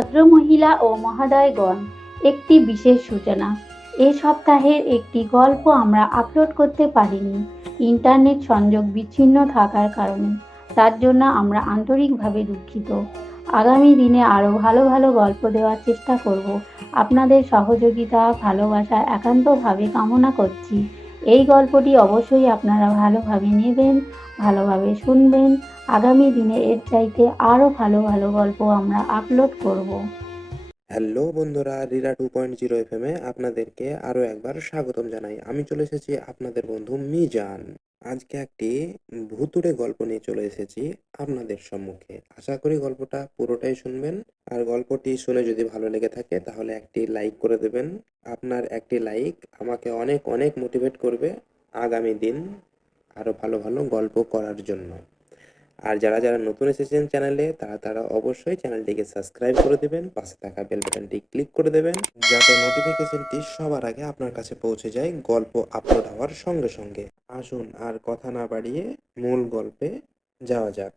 ভদ্রমহিলা ও মহোদয়গণ, একটি বিশেষ সূচনা। এ সপ্তাহের একটি গল্প আমরা আপলোড করতে পারিনি ইন্টারনেট সংযোগ বিচ্ছিন্ন থাকার কারণে। তার জন্য আমরা আন্তরিকভাবে দুঃখিত। আগামী দিনে আরও ভালো ভালো গল্প দেওয়ার চেষ্টা করব। আপনাদের সহযোগিতা, ভালোবাসা একান্তভাবে কামনা করছি। এই গল্পটি অবশ্যই আপনারা ভালোভাবে নেবেন, ভালোভাবে শুনবেন। আগামী দিনে এর চাইতে আরও ভালো ভালো গল্প আমরা আপলোড করব। হ্যালো বন্ধুরা, রিরা 2.0 FM-এ আপনাদেরকে আরও একবার স্বাগতম জানাই। আমি চলে এসেছি আপনাদের বন্ধু মিজান। আজকে একটি ভুতুড়ে গল্প নিয়ে চলে এসেছি আপনাদের সম্মুখে। আশা করি গল্পটা পুরোটাই শুনবেন, আর গল্পটি শুনে যদি ভালো লেগে থাকে তাহলে একটি লাইক করে দেবেন। আপনার একটি লাইক আমাকে অনেক অনেক মোটিভেট করবে আগামী দিন আরও ভালো ভালো গল্প করার জন্য। আর যারা যারা নতুন এসেছেন চ্যানেলে, তারা অবশ্যই চ্যানেলটিকে সাবস্ক্রাইব করে দেবেন, পাশে থাকা বেল বাটনটি ক্লিক করে দেবেন, যাতে নোটিফিকেশনটি সবার আগে আপনার কাছে পৌঁছে যায় গল্প আপলোড হওয়ার সঙ্গে সঙ্গে। আসুন আর কথা না বাড়িয়ে মূল গল্পে যাওয়া যাক।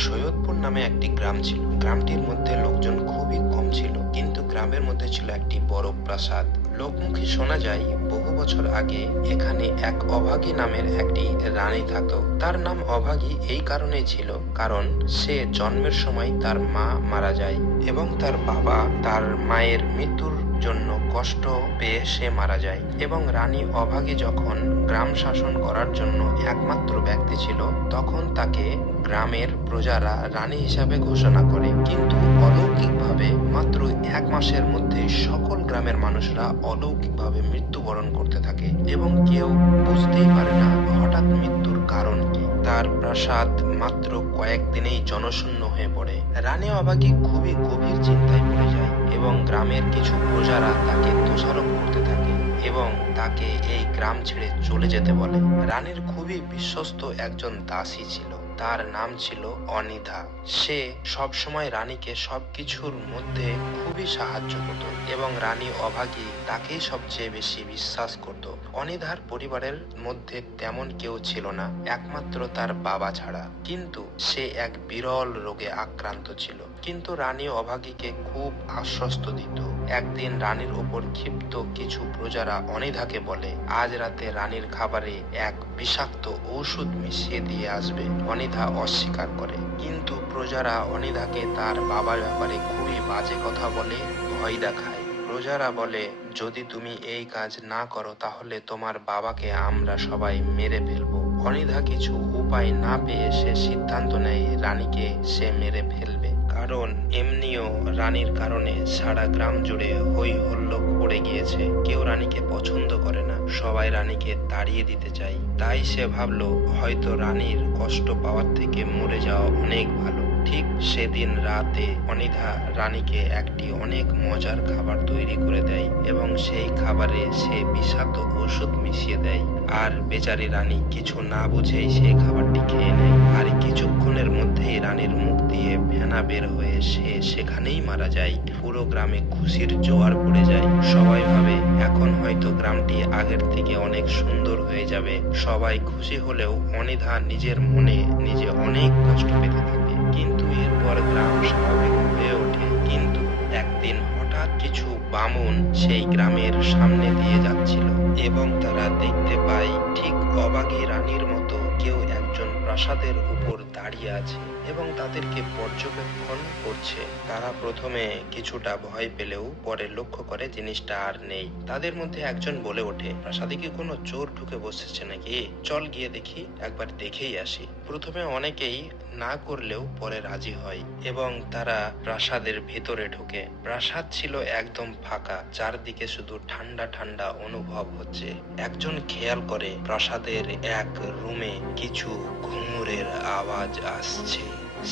সৈয়দপুর নামে একটি গ্রাম ছিল। গ্রামটির মধ্যে লোকজন খুবই কম ছিল, কিন্তু গ্রামের মধ্যে ছিল একটি বড় প্রাসাদ। লোকমুখে শোনা যায় বহু বছর আগে এখানে এক অভাগী নামের একটি রানী থাকত। তার নাম অভাগী এই কারণেই ছিল কারণ সে জন্মের সময় তার মা মারা যায় এবং তার বাবা তার মায়ের মৃত্যুর জন্য কষ্ট পেয়ে সে মারা যায়। এবং রানী অভাগী যখন গ্রাম শাসন করার জন্য একমাত্র ব্যক্তি ছিল, তখন তাকে গ্রামের প্রজারা রানী হিসাবে ঘোষণা করে। কিন্তু অলৌকিকভাবে মাত্র 1 মাসের মধ্যেই সকল গ্রামের মানুষরা অলৌকিকভাবে মৃত্যুবরণ করতে থাকে এবং কেউ বুঝতেই পারে না হঠাৎ মৃত্যুর কারণ কি। তার প্রাসাদ মাত্র কয়েকদিনেই জনশূন্য হয়ে পড়ে। রানী অভাগী খুবই গভীর চিন্তায় পড়ে যায় এবং গ্রামের কিছু প্রজারা তাকে দোষারোপ করতে থাকে এবং তাকে এই গ্রাম ছেড়ে চলে যেতে বলে। রানীর খুবই বিশ্বস্ত একজন দাসী ছিল, তার নাম ছিল অনিধা। সে সবসময় রানীকে সবকিছুর মধ্যে খুবই সাহায্য করত এবং রানী অভাগী তাকেই সবচেয়ে বেশি বিশ্বাস করত। অনিধার পরিবারের মধ্যে তেমন কেউ ছিল না, একমাত্র তার বাবা ছাড়া। কিন্তু সে এক বিরল রোগে আক্রান্ত ছিল, কিন্তু রানী অভাগীকে খুব আশ্বস্ত দিত। একদিন রানীর উপর ক্ষিপ্ত কিছু প্রজারা অনিধাকে বলে আজ রাতে রানীর খাবারে এক বিষাক্ত ঔষধ মিশিয়ে দিয়ে আসবে। অনিধা অস্বীকার করে, কিন্তু প্রজারা অনিধাকে তার বাবার ব্যাপারে খুবই বাজে কথা বলে ভয় দেখায়। প্রজারা বলে যদি তুমি এই কাজ না করো তাহলে তোমার বাবাকে আমরা সবাই মেরে ফেলবো। অনিধা কিছু উপায় না পেয়ে সে সিদ্ধান্ত নেয় রানীকে সে মেরে ফেলবে, কারণ এমনিও রানীর কারণে সারা গ্রাম জুড়ে হই হল্লোড় পড়ে গিয়েছে। কেউ রানীকে পছন্দ করে না, সবাই রানীকে তাড়িয়ে দিতে চায়। তাই সে ভাবলো হয়তো রানীর কষ্ট পাওয়ার থেকে মরে যাওয়া অনেক ভালো। ঠিক সেদিন রাতে অনিধা রানীকে একটি অনেক মজার খাবার তৈরি করে দেয় এবং সেই খাবারে সে বিষাক্ত ওষুধ মিশিয়ে দেয়। আর বেচারি রানী কিছু না বুঝেই সেই খাবারটি খেয়ে নেয়, আর কিছুক্ষণের মধ্যেই রানীর মুখ দিয়ে ফেনা বের হয়ে সে সেখানেই মারা যায়। পুরো গ্রামে খুশির জোয়ার পড়ে যায়। সবাই ভাবে এখন হয়তো গ্রামটি আগের থেকে অনেক সুন্দর হয়ে যাবে। সবাই খুশি হলেও অনিধা নিজের মনে নিজে অনেক কষ্ট পেতে থাকে। কিন্তু এরপর গ্রাম স্বাভাবিক হয়ে ওঠে। কিন্তু একদিন হঠাৎ কিছু বামুন সেই গ্রামের সামনে দিয়ে যাচ্ছিল এবং তারা দেখতে পায় ঠিক অভাগী রানীর মতো কেউ একজন প্রাসাদের উপর দাঁড়িয়ে আছে এবং তাদেরকে পর্যবেক্ষণ করছে। তারা প্রথমে কিছুটা ভয় পেলেও পরে লক্ষ্য করে জিনিসটা আর নেই। তাদের মধ্যে একজন বলে ওঠে প্রাসাদে কি কোনো চোর ঢুকে বসেছে নাকি, চল গিয়ে দেখি, একবার দেখেই আসি। প্রথমে অনেকেই না করলেও পরে রাজি হয় এবং তারা প্রাসাদের ভেতরে ঢোকে। প্রাসাদ ছিল একদম ফাঁকা, চারদিকে শুধু ঠান্ডা ঠান্ডা অনুভব হচ্ছে। একজন খেয়াল করে প্রাসাদের এক রুমে কিছু ঘুঙুরের আওয়াজ আসছে।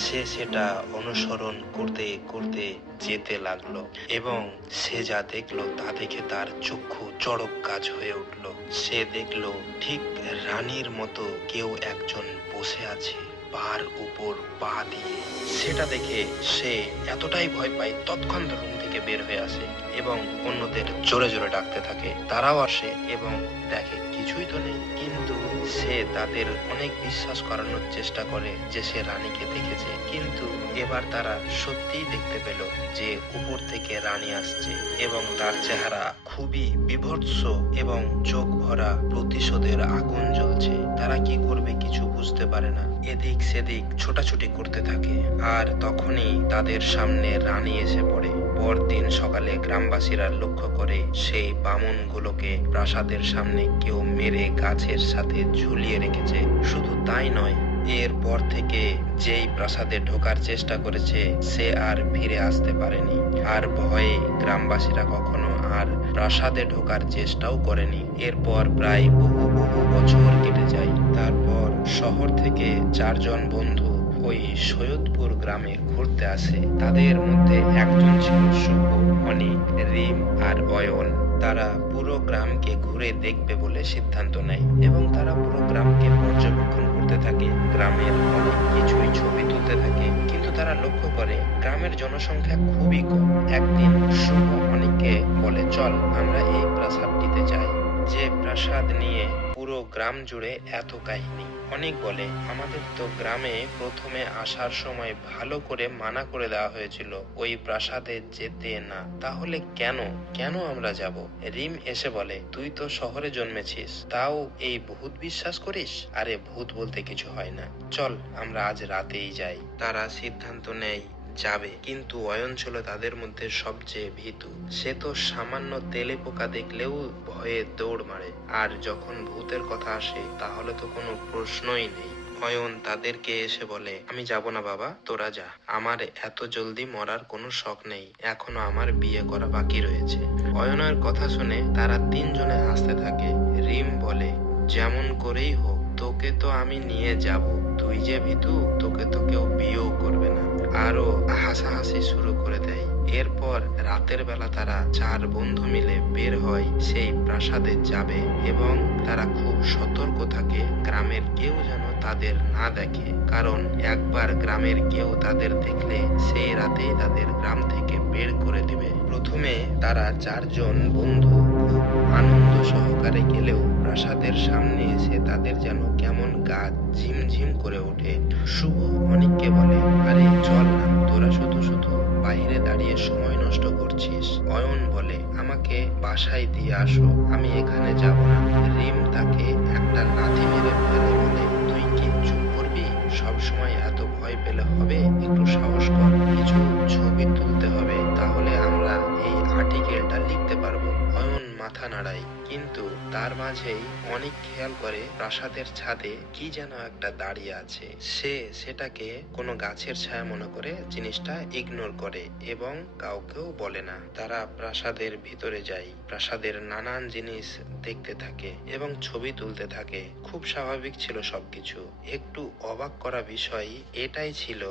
সে সেটা অনুসরণ করতে করতে যেতে লাগলো এবং সে যা দেখলো তা দেখে তার চক্ষু চড়ক গাছ হয়ে উঠলো। সে দেখলো ঠিক রানীর মতো কেউ একজন বসে আছে বার উপর পা দিয়ে। সেটা দেখে সে এতটাই ভয় পায়, তৎক্ষণাৎ রুম থেকে বের হয়ে আসে এবং অন্যদের জোরে জোরে ডাকতে থাকে। তারাও আসে এবং দেখে কিছুই তো নেই, কিন্তু সে তাদের অনেক বিশ্বাস করানোর চেষ্টা করে যে সে রানীকে দেখেছে। কিন্তু এবার তারা সত্যিই দেখতে পেল যে উপর থেকে রানী আসছে এবং তার চেহারা খুবই বিভৎস এবং চোখ ভরা প্রতিশোধের আগুন জ্বলছে। তারা কি করবে কিছু বুঝতে পারে না, এদিক সেদিক ছোটাছুটি করতে থাকে। আর তখনই তাদের সামনে রানী এসে পড়ে। পরদিন সকালে গ্রামবাসীরা লক্ষ্য করে সেই বামুনগুলোকে প্রাসাদের সামনে কেউ মেরে গাছের সাথে ঝুলিয়ে রেখেছে। শুধু তাই নয়, এরপর থেকে যেই প্রাসাদে ঢোকার চেষ্টা করেছে সে আর ফিরে আসতে পারেনি। আর ভয়ে গ্রামবাসীরা কখনো আর প্রাসাদে ঢোকার চেষ্টাও করেনি। এরপর প্রায় বহু বহু বছর কেটে যায়। তারপর শহর থেকে 4 জন বন্ধু ওই সৈয়দপুর গ্রামে ঘুরতে আসে। তাদের মধ্যে একজন ছিল শুভ, অনিক, রিম আর অয়ন। তারা পুরো গ্রামকে ঘুরে দেখবে বলে সিদ্ধান্ত নেয় এবং তারা পুরো গ্রামকে পর্যবেক্ষণ করতে থাকে। গ্রামের অনেক কিছুই ছবি তুলতে থাকে, কিন্তু তারা লক্ষ্য করে গ্রামের জনসংখ্যা খুবই কম। একদিন শুভ অনিককে বলে, চল আমরা এই প্রাসাদটিতে যাই, যে প্রাসাদ নিয়ে পুরো গ্রাম জুড়ে এত কাহিনী। অনেক বলে, আমাদের তো গ্রামে প্রথমে আসার সময় ভালো করে মানা করে দেওয়া হয়েছিল ওই প্রাসাদে যেতে না, তাহলে কেন কেন আমরা যাব? রিম এসে বলে, তুই তো শহরে জন্মেছিস, তাও এই ভূত বিশ্বাস করিস? আরে ভূত বলতে কিছু হয় না, চল আমরা আজ রাতেই যাই। তারা সিদ্ধান্ত নেয় যাবে, কিন্তু অয়ন ছিল তাদের মধ্যে সবচেয়ে ভীতু। সে তো সামান্য তেলে পোকা দেখলেও ভয়ে দৌড় মারে, আর যখন ভূতের কথা আসে তাহলে তো কোনো প্রশ্নই নেই। অয়ন তাদেরকে এসে বলে, আমি যাব না বাবা, তোরা যা, আমার এত জলদি মরার কোনো শখ নেই, এখনো আমার বিয়ে করা বাকি রয়েছে। অয়নের কথা শুনে তারা 3 জনে হাসতে থাকে। রিম বলে, যেমন করেই হোক তোকে তো আমি নিয়ে যাব, তুই যে ভীতু, তোকে তো কেউ বিয়েও করবে না। আরো হাসাহাসি শুরু করে দেয়। এরপর রাতের বেলা তারা 4 বন্ধু মিলে বের হয় সেই প্রাসাদে যাবে এবং তারা খুব সতর্ক থাকে গ্রামের কেউ যেন তাদের না দেখে, কারণ একবার গ্রামের কেউ তাদের দেখলে সেই রাতেই তাদের গ্রাম থেকে বের করে দিবে। প্রথমে তারা 4 জন বন্ধু খুব আনন্দ সহকারে গেলেও প্রাসাদের সামনে এসে তাদের যেন কেমন গা ঝিমঝিম করে ওঠে। শুভ অনিককে বলে, আরে চল না, তোরা শুধু শুধু বাইরে দাঁড়িয়ে সময় নষ্ট করছিস। অয়ন বলে, আমাকে বাসায় দিয়ে আসো, আমি এখানে যাব না। রিম তাকে একটা লাথি মেরে ফেলে বলে, তুই কি চুপ করবি? সব সময় এত ভয় পেলে হবে? একটু সাহস কর, কিছু ছবি তুলতে হবে, তাহলে আমরা এই আর্টিকেলটা লিখতে পারবো। অয়ন মাথা নাড়ায়, কিন্তু তার মাঝেই অনেক খেয়াল করে প্রাসাদের ছাদে কি যেন একটা দাঁড়িয়ে আছে। সে সেটাকে কোনো গাছের ছায়া মনে করে জিনিসটা ইগনোর করে এবং কাউকেও বলে না। তারা প্রাসাদের ভিতরে যায়, প্রাসাদের নানান জিনিস দেখতে থাকে এবং ছবি তুলতে থাকে। খুব স্বাভাবিক ছিল সবকিছু। একটু অবাক করা বিষয় এটাই ছিল,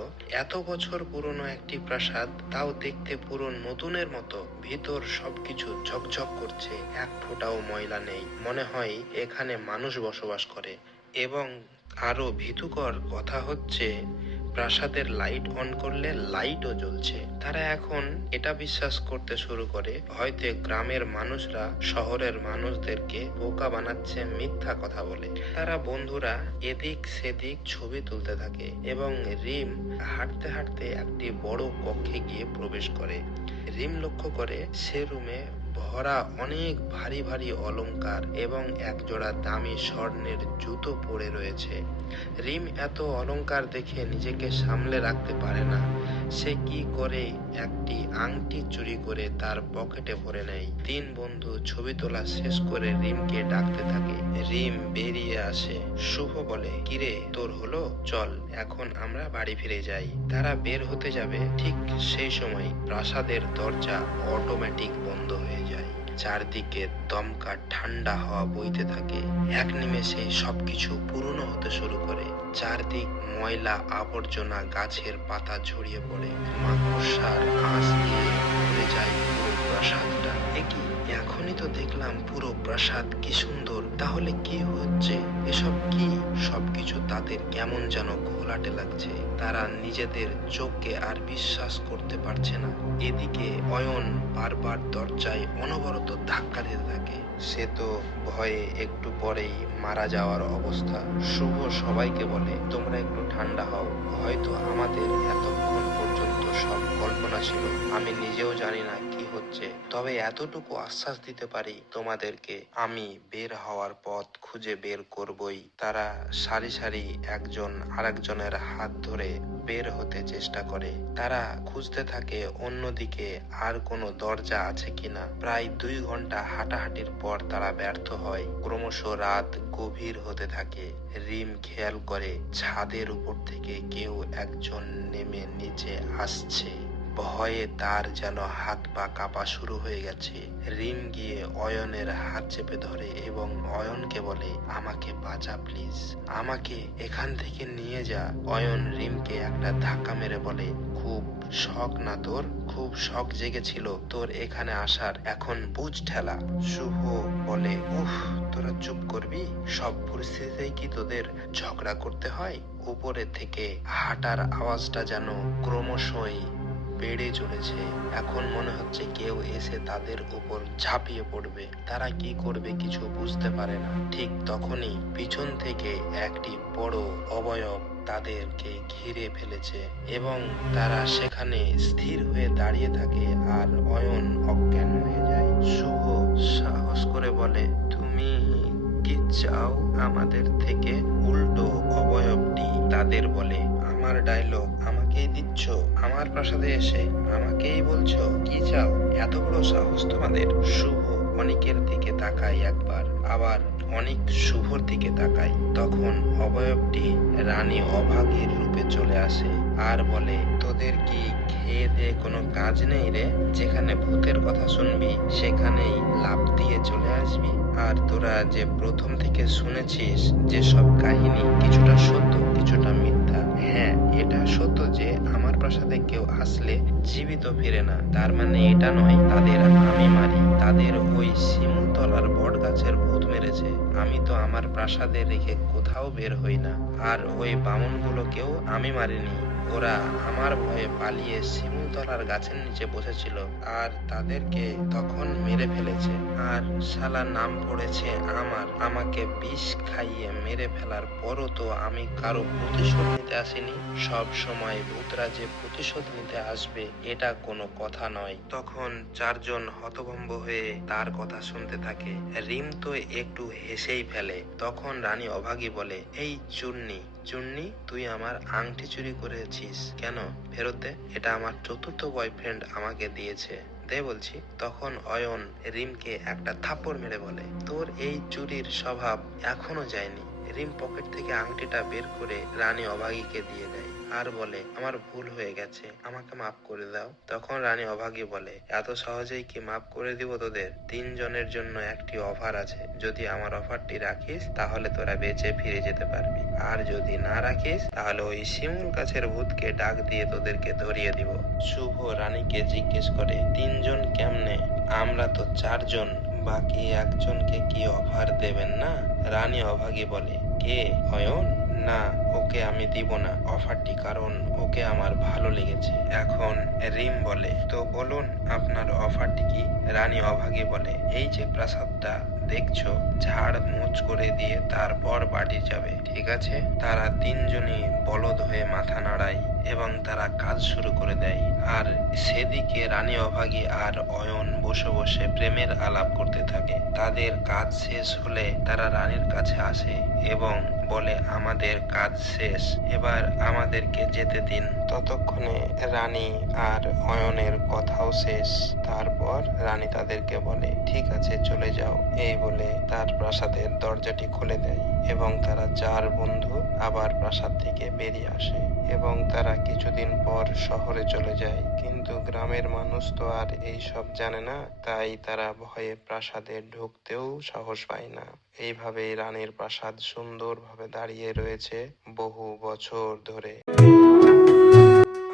এত বছর পুরনো একটি প্রাসাদ, তাও দেখতে পুরো নতুনের মতো। ভিতর সবকিছু ঝকঝক করছে, এক ফোঁটাও ময়লা নেই, মনে হয় এখানে মানুষ বসবাস করে। এবং আরো ভীতিকর কথা হচ্ছে, প্রাসাদের লাইট অন করলে লাইটও জ্বলছে। তারা এখন এটা বিশ্বাস করতে শুরু করে হয়তো গ্রামের মানুষরা শহরের মানুষদেরকে বোকা বানাচ্ছে মিথ্যা কথা বলে। তারা বন্ধুরা এদিক সেদিক ছবি তুলতে থাকে এবং রিম হাঁটতে হাঁটতে একটি বড় কক্ষে গিয়ে প্রবেশ করে। রিম লক্ষ্য করে সে রুমে ভরা অনেক ভারী ভারী অলংকার এবং একজোড়া দামি স্বর্ণের জুতো পরে রয়েছে। রিম এত অলংকার দেখে নিজেকে সামলে রাখতে পারে না। সে কি করে একটি আংটি চুরি করে তার পকেটে ভরে নেয়। 3 বন্ধু ছবি তোলা শেষ করে রিমকে ডাকতে থাকে। রিম বেরিয়ে আসে। শুভ বলে, কিরে তোর হলো, চল এখন আমরা বাড়ি ফিরে যাই। তারা বের হতে যাবে, ঠিক সেই সময় প্রাসাদের দরজা অটোমেটিক বন্ধ হয়ে যায়। চারদিকে দমকা ঠান্ডা হাওয়া বইতে থাকে। এক নিমেষে সবকিছু পুরনো হতে শুরু করে। চারদিক ময়লা আবর্জনা, গাছের পাতা ছড়িয়ে পড়ে, মাকড়সার আঁশ দিয়ে ভরে যায় পুরো প্রাসাদটা। একি এখনই তো দেখলাম পুরো প্রাসাদ কি সুন্দর, তাহলে কি হচ্ছে? এসব কি? সবকিছু তাদের কেমন যেন ঘোলাটে লাগছে। তারা নিজেদের চোখকে আর বিশ্বাস করতে পারছে না। এদিকে অয়ন বারবার দরজায় অনবরত ধাক্কা দিতে থাকে। সে তো ভয়ে একটু পরেই মারা যাওয়ার অবস্থা। শুভ সবাইকে বলে, তোমরা একটু ঠান্ডা হও, হয়তো আমাদের এতক্ষণ পর্যন্ত সব কল্পনা ছিল। আমি নিজেও জানি না কি হচ্ছে, তবে এতটুকু আশ্বাস দিতে পারি তোমাদেরকে, আমি বের হওয়ার পথ খুঁজে বের করবই। তারা সারি সারি একজন আরেকজনের হাত ধরে বের হতে চেষ্টা করে। তারা খুঁজতে থাকে অন্যদিকে আর কোনো দরজা আছে কিনা। প্রায় 2 ঘন্টা হাঁটাহাঁটির পর তারা ব্যর্থ হয়। ক্রমশ রাত গভীর হতে থাকে। রিম খেয়াল করে ছাদের উপর থেকে কেউ একজন নেমে নিচে আসছে। ভয়ে তার যেন হাত পা কাঁপা শুরু হয়ে গেছে। রিম গিয়ে অয়নের হাত চেপে ধরে এবং অয়নকে বলে, আমাকে বাঁচা প্লিজ, আমাকে এখান থেকে নিয়ে যা। অয়ন রিমকে একটা ধাক্কা মেরে বলে, খুব শখ না তোর? খুব শখ জেগেছিল তোর এখানে আসার, এখন বুঝ ঠেলা। শুভ বলে, উফ, তোরা চুপ করবি? সব পরিস্থিতিতেই কি তোদের ঝগড়া করতে হয়? উপরে থেকে হাঁটার আওয়াজটা যেন ক্রমশই বেড়ে চলেছে। এখন মনে হচ্ছে কেউ এসে তাদের উপর ঝাঁপিয়ে পড়বে। তারা কি করবে কিছু বুঝতে পারে না। ঠিক তখনই পিছন থেকে একটি বড় অবয়ব তাদেরকে ঘিরে ফেলেছে এবং তারা সেখানে স্থির হয়ে দাঁড়িয়ে থাকে আর অয়ন অজ্ঞান হয়ে যায়। শুভ সাহস করে বলে, তুমি কি চাও আমাদের থেকে? উল্টো অবয়বটি তাদের বলে, আমার ডায়লগ আমাকেই দিচ্ছ? আমার প্রাসাদে এসে আমাকেই বলছো কি চাও? এত বড় সাহস তোমাদের? শুভ অনিকের দিকে তাকায় একবার, আবার অনিক শুভর দিকে তাকায়। তখন অবয়বটি রানী অভাগীর রূপে চলে আসে আর বলে, তোদের কি খেয়ে দিয়ে কোনো কাজ নেই রে? যেখানে ভূতের কথা শুনবি সেখানেই লাফ দিয়ে চলে আসবি। আর তোরা যে প্রথম থেকে শুনেছিস যে সব কাহিনী কিছুটা সত্য কিছুটা মিথ্যা। হ্যাঁ, এটা সত্য যে আমার প্রাসাদে কেউ আসলে জীবিত ফিরে না। তার মানে এটা নয় তাদের আমি মারি। তাদের ওই শিমুলতলার বট গাছের ভূত মেরেছে। আমি তো আমার প্রাসাদে রেখে কোথাও বের হই না। আর ওই বামুনগুলোকেও আমি মারিনি। ওরা আমার ভয়ে পালিয়ে শিমুলতলার গাছের নিচে বসেছিল আর তাদেরকে তখন মেরে ফেলেছে। আর শালা নাম পড়েছে আমার। আমাকে বিষ খাইয়ে মেরে ফেলার পরও তো আমি কারো প্রতিশোধ নিতে আসিনি। সব সময় ভূতরা যে প্রতিশোধ নিতে আসবে এটা কোনো কথা নয়। তখন চারজন হতভম্ব হয়ে তার কথা শুনতে থাকে। রিম তো একটু হেসেই ফেলে। তখন রানী অভাগী বলে, এই চুন্নি, চুন্নি, তুই আমার আংটি চুরি করেছিস কেন? ফেরত দে, এটা আমার চতুর্থ বয়ফ্রেন্ড আমাকে দিয়েছে, দে বলছি। তখন অয়ন রিমকে একটা থাপ্পড় মেরে বলে, তোর এই চুরির স্বভাব এখনো যায়নি। রিম পকেট থেকে আংটিটা বের করে রানী অভাগীকে দিয়ে দেয় আর বলে, আমার ভুল হয়ে গেছে, আমাকে মাফ করে দাও। তখন রানী অভাগী বলে, এত সহজেই কি মাফ করে দিব তোদের? 3 জনের জন্য একটি অফার আছে। যদি আমার অফারটি রাখিস তাহলে তোরা বেঁচে ফিরে যেতে পারবি, আর যদি না রাখিস তাহলে ওই শিমুল গাছের ভূতকে ডাক দিয়ে তোদেরকে ধরিয়ে দিব। শুভ রানীকে জিজ্ঞেস করে, 3 জন কেমনে? আমরা তো 4 জন, বাকি একজনকে কি অফার দেবেন না? রানী অভাগী বলে, কে? অয়ন? না, ওকে আমি দিব না অফারটি, কারণ ওকে আমার ভালো লেগেছে। এখন রিম বলে, তো বলুন আপনার অফারটি কি? রানী অভাগী বলে, এই যে প্রাসাদটা দেখছো, ঝাড় মুছ করে দিয়ে তারপর বাড়ি যাবে, ঠিক আছে? তারা 3 জনই বলদ হয়ে মাথা নাড়ায় এবং তারা কাজ শুরু করে দেয়। আর সেদিকে রানী অভাগী আর অয়ন বসে বসে প্রেমের আলাপ করতে থাকে। তাদের কাজ শেষ হলে তারা রানীর কাছে আসে এবং বলে, আমাদের কাজ শেষ, এবার আমাদেরকে যেতে দিন। ততক্ষণে রানী আর অয়নের কথাও শেষ। তারপর রানী তাদেরকে বলে, ঠিক আছে চলে যাও। এই বলে তার প্রাসাদের দরজাটি খুলে দেয় এবং তারা 4 বন্ধু আবার প্রাসাদ থেকে বেরিয়ে আসে এবং তারা কিছুদিন পর শহরে চলে যায়। কিন্তু গ্রামের মানুষ তো আর এই সব জানে না, তাই তারা ভয়ে প্রাসাদে ঢুকতেও সাহস পায় না। এইভাবেই রানীর প্রাসাদ সুন্দরভাবে দাঁড়িয়ে রয়েছে বহু বছর ধরে।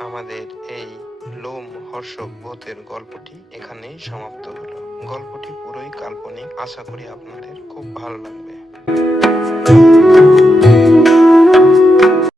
আমাদের এই লোমহর্ষক ভূতের গল্পটি এখানেই সমাপ্ত হলো। গল্পটি পুরোই কাল্পনিক, আশা করি আপনাদের খুব ভালো লাগবে।